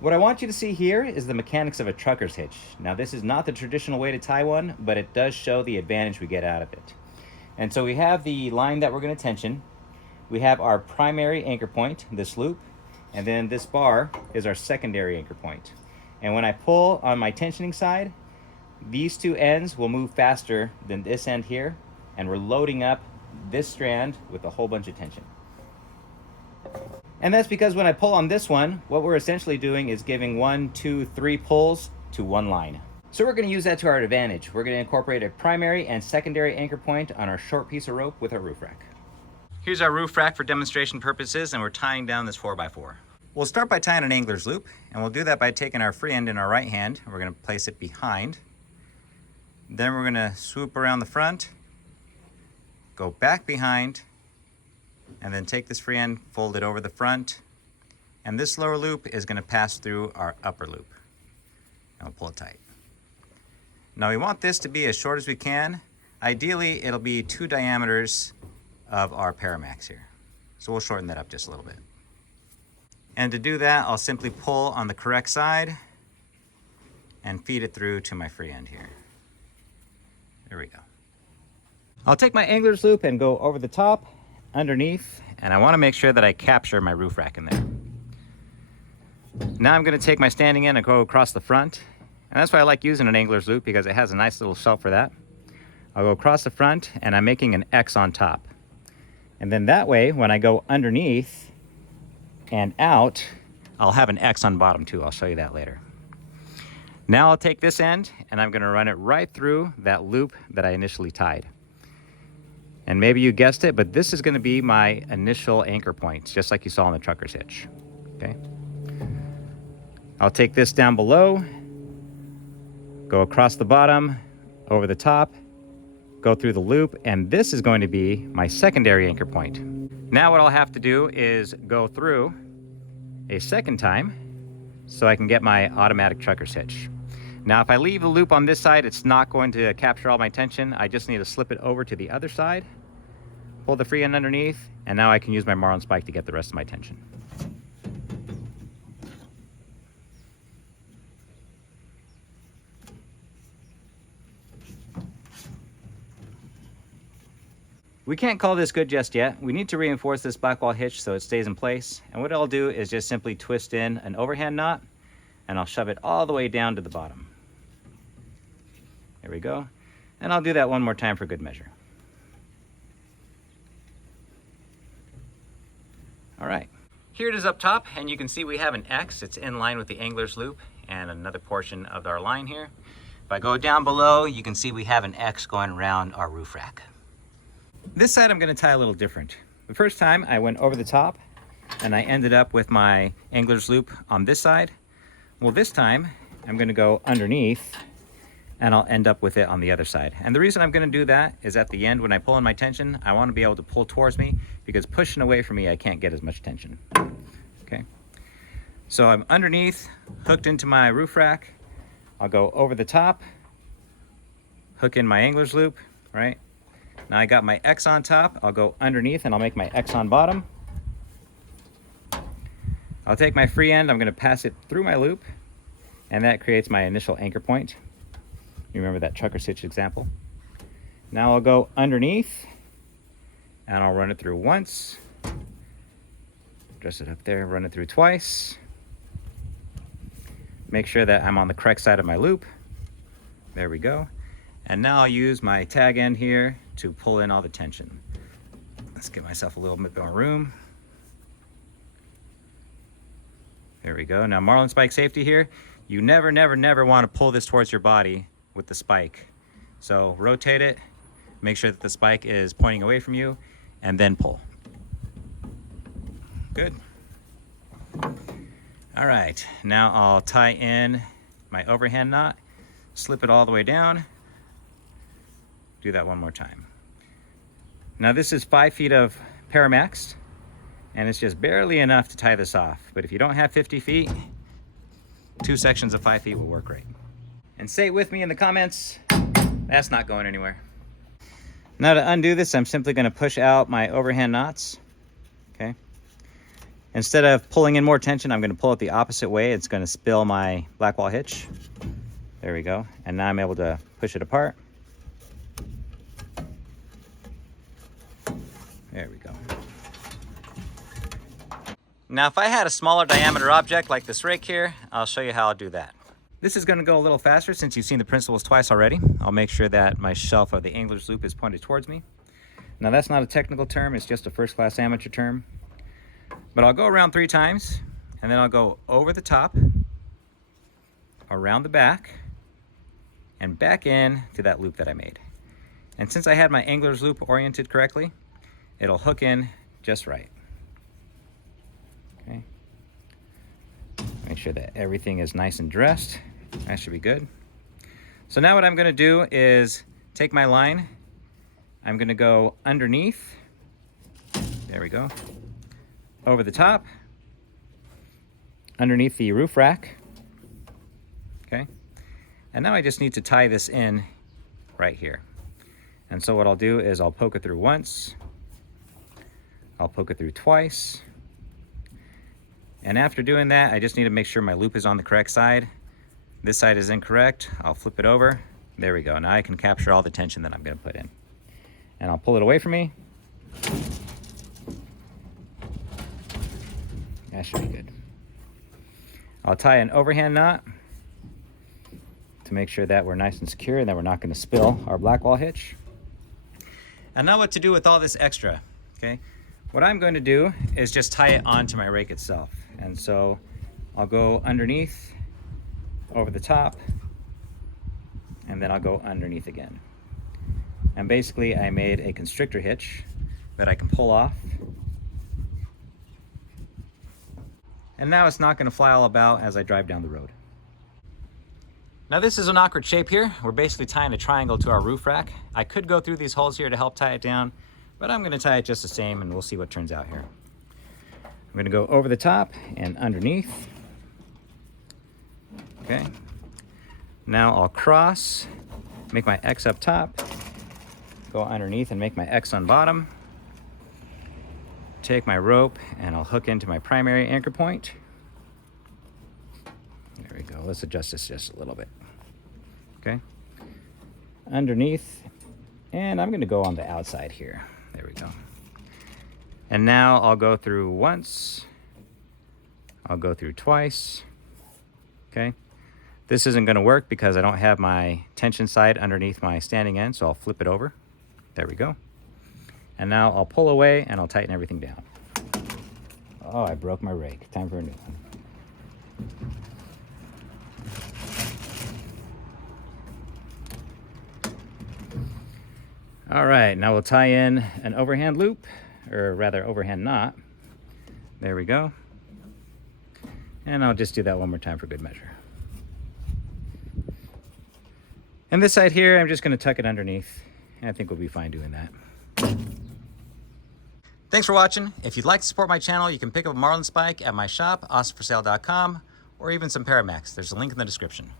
What I want you to see here is the mechanics of a trucker's hitch. Now, this is not the traditional way to tie one, but it does show the advantage we get out of it. And so we have the line that we're going to tension. We have our primary anchor point, this loop, and then this bar is our secondary anchor point. And when I pull on my tensioning side, these two ends will move faster than this end here, and we're loading up this strand with a whole bunch of tension. And that's because when I pull on this one, what we're essentially doing is giving 1, 2, 3 pulls to one line. So we're going to use that to our advantage. We're going to incorporate a primary and secondary anchor point on our short piece of rope with our roof rack. Here's our roof rack for demonstration purposes, and we're tying down this 4x4. We'll start by tying an angler's loop, and we'll do that by taking our free end in our right hand, and we're going to place it behind. Then we're going to swoop around the front, go back behind, and then take this free end, fold it over the front, and this lower loop is going to pass through our upper loop. And we'll pull it tight. Now we want this to be as short as we can. Ideally, it'll be 2 diameters of our Paramax here. So we'll shorten that up just a little bit. And to do that, I'll simply pull on the correct side and feed it through to my free end here. There we go. I'll take my angler's loop and go over the top, underneath, and I want to make sure that I capture my roof rack in there. Now I'm going to take my standing end and go across the front, and that's why I like using an angler's loop, because it has a nice little shelf for that. I'll go across the front and I'm making an X on top. And then that way, when I go underneath and out, I'll have an X on bottom too. I'll show you that later. Now I'll take this end and I'm going to run it right through that loop that I initially tied. And maybe you guessed it, but this is going to be my initial anchor point, just like you saw on the trucker's hitch. Okay. I'll take this down below, go across the bottom, over the top, go through the loop, and this is going to be my secondary anchor point. Now what I'll have to do is go through a second time so I can get my automatic trucker's hitch. Now if I leave the loop on this side, it's not going to capture all my tension. I just need to slip it over to the other side, pull the free end underneath, and now I can use my Marlin spike to get the rest of my tension. We can't call this good just yet. We need to reinforce this blackwall hitch so it stays in place. And what I'll do is just simply twist in an overhand knot, and I'll shove it all the way down to the bottom. There we go. And I'll do that one more time for good measure. All right. Here it is up top, and you can see we have an X. It's in line with the angler's loop and another portion of our line here. If I go down below, you can see we have an X going around our roof rack. This side I'm going to tie a little different. The first time I went over the top and I ended up with my angler's loop on this side. Well, this time I'm going to go underneath and I'll end up with it on the other side. And the reason I'm going to do that is at the end when I pull in my tension, I want to be able to pull towards me, because pushing away from me I can't get as much tension. Okay, so I'm underneath, hooked into my roof rack. I'll go over the top, hook in my angler's loop, right? Now I got my X on top, I'll go underneath and I'll make my X on bottom. I'll take my free end, I'm going to pass it through my loop, and that creates my initial anchor point. You remember that trucker's hitch example? Now I'll go underneath and I'll run it through once, dress it up there, run it through twice. Make sure that I'm on the correct side of my loop. There we go. And now I'll use my tag end here to pull in all the tension. Let's give myself a little bit more room. There we go. Now Marlin spike safety here. You never, never, never want to pull this towards your body with the spike. So rotate it, make sure that the spike is pointing away from you, and then pull. Good. All right, now I'll tie in my overhand knot, slip it all the way down. Do that one more time. Now this is 5 feet of Paramax, and it's just barely enough to tie this off. But if you don't have 50 feet, 2 sections of 5 feet will work great. And say it with me in the comments, that's not going anywhere. Now to undo this, I'm simply going to push out my overhand knots, okay? Instead of pulling in more tension, I'm going to pull it the opposite way. It's going to spill my Blackwall hitch. There we go. And now I'm able to push it apart. There we go. Now, if I had a smaller diameter object like this rake here, I'll show you how I'll do that. This is going to go a little faster since you've seen the principles twice already. I'll make sure that my shelf of the angler's loop is pointed towards me. Now, that's not a technical term, it's just a first-class amateur term. But I'll go around 3 times, and then I'll go over the top, around the back, and back in to that loop that I made. And since I had my angler's loop oriented correctly, it'll hook in just right. Okay. Make sure that everything is nice and dressed. That should be good. So now what I'm going to do is take my line. I'm going to go underneath. There we go. Over the top. Underneath the roof rack. Okay. And now I just need to tie this in right here. And so what I'll do is I'll poke it through once. I'll poke it through twice. And after doing that, I just need to make sure my loop is on the correct side. This side is incorrect. I'll flip it over. There we go. Now I can capture all the tension that I'm going to put in. And I'll pull it away from me. That should be good. I'll tie an overhand knot to make sure that we're nice and secure and that we're not going to spill our Blackwall hitch. And now what to do with all this extra, okay? What I'm going to do is just tie it onto my rake itself. And so I'll go underneath, over the top, and then I'll go underneath again. And basically I made a constrictor hitch that I can pull off. And now it's not going to fly all about as I drive down the road. Now this is an awkward shape here. We're basically tying a triangle to our roof rack. I could go through these holes here to help tie it down, but I'm going to tie it just the same and we'll see what turns out here. I'm going to go over the top and underneath. Okay. Now I'll cross, make my X up top, go underneath and make my X on bottom. Take my rope and I'll hook into my primary anchor point. There we go. Let's adjust this just a little bit. Okay. Underneath, and I'm going to go on the outside here. There we go. And now I'll go through once. I'll go through twice. Okay. This isn't going to work because I don't have my tension side underneath my standing end, so I'll flip it over. There we go. And now I'll pull away and I'll tighten everything down. Oh, I broke my rake. Time for a new one. All right, now we'll tie in an overhand loop, or rather overhand knot. There we go. And I'll just do that one more time for good measure. And this side here, I'm just going to tuck it underneath. And I think we'll be fine doing that. Thanks for watching. If you'd like to support my channel, you can pick up a Marlin Spike at my shop, awesomeforsale.com, or even some Paramax. There's a link in the description.